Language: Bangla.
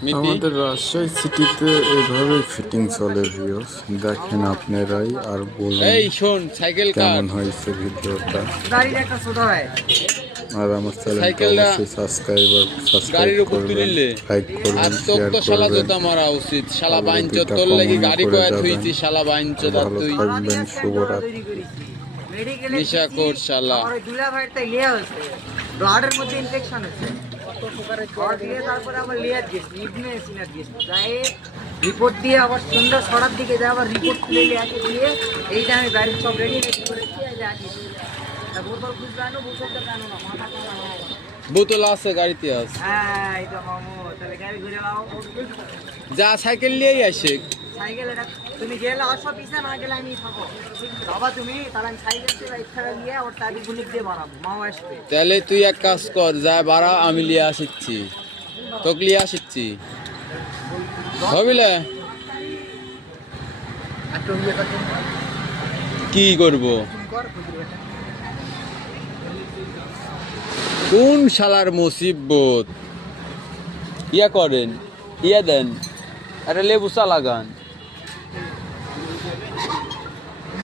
আমাদের রাজশাহী সিটিতে এইভাবে ফিটিং চলে ভিউস, দেখেন আপনারাই আর বলুন এই শোন সাইকেল কেমন হয়েছে ভিডিওটা। আর আমার চ্যানেলটা অবশ্যই সাবস্ক্রাইব করবেন, লাইক করবেন, শেয়ার করবেন। মারা উচিত শালা বাইঞ্চ দুইটা তোর লাগি কমেন্ট গাড়ি করে কয়া যাবেন। থুইছি শালা বাইঞ্চ দা ভালো তুই থাকবেন, শুভরাত্রি। নিশা কর শালা আমার ওই দুলা ভাইটা লিয়া হয়েছে ব্লাডের মধ্যে ইনফেকশন হচ্ছে কত প্রকারের জ্বর দিয়ে তারপরে আমার লিয়ার গেছে ইবনে সিনার গেছে যাই রিপোর্ট দিয়ে আবার সন্ধ্যা 6টার দিকে যায় আবার রিপোর্ট তুলে লিয়াকে দিয়ে এইটা আমি গাড়ির সব রেডি করেছি এই আগে তা বোতল খুঁজবে আনো বোতলটা কেন না মাথা কাটা বোতল আছে গাড়িতে আছে হ্যাঁ এই তো মামু তাহলে গাড়ি ঘুরে নাও যা সাইকেল নিয়েই আসে সাইকেল এটা তুমি গেলে আসো পিছে না গেলে আমি থাকো বাবা তুমি তাহলে আমি সাইকেল থেকে ইচ্ছাটা নিয়ে ওর চাবি গুলিক দিয়ে বানাবো মাও আসবে তাহলে তুই এক কাজ কর যা বাড়া আমি লিয়ে আসিচ্ছি তোকে লিয়ে আসিচ্ছি ভাবিলে কি করব কোন শালার মুসিবত ইয়া করেন ইয়া দেন আরে লেবু চা লাগান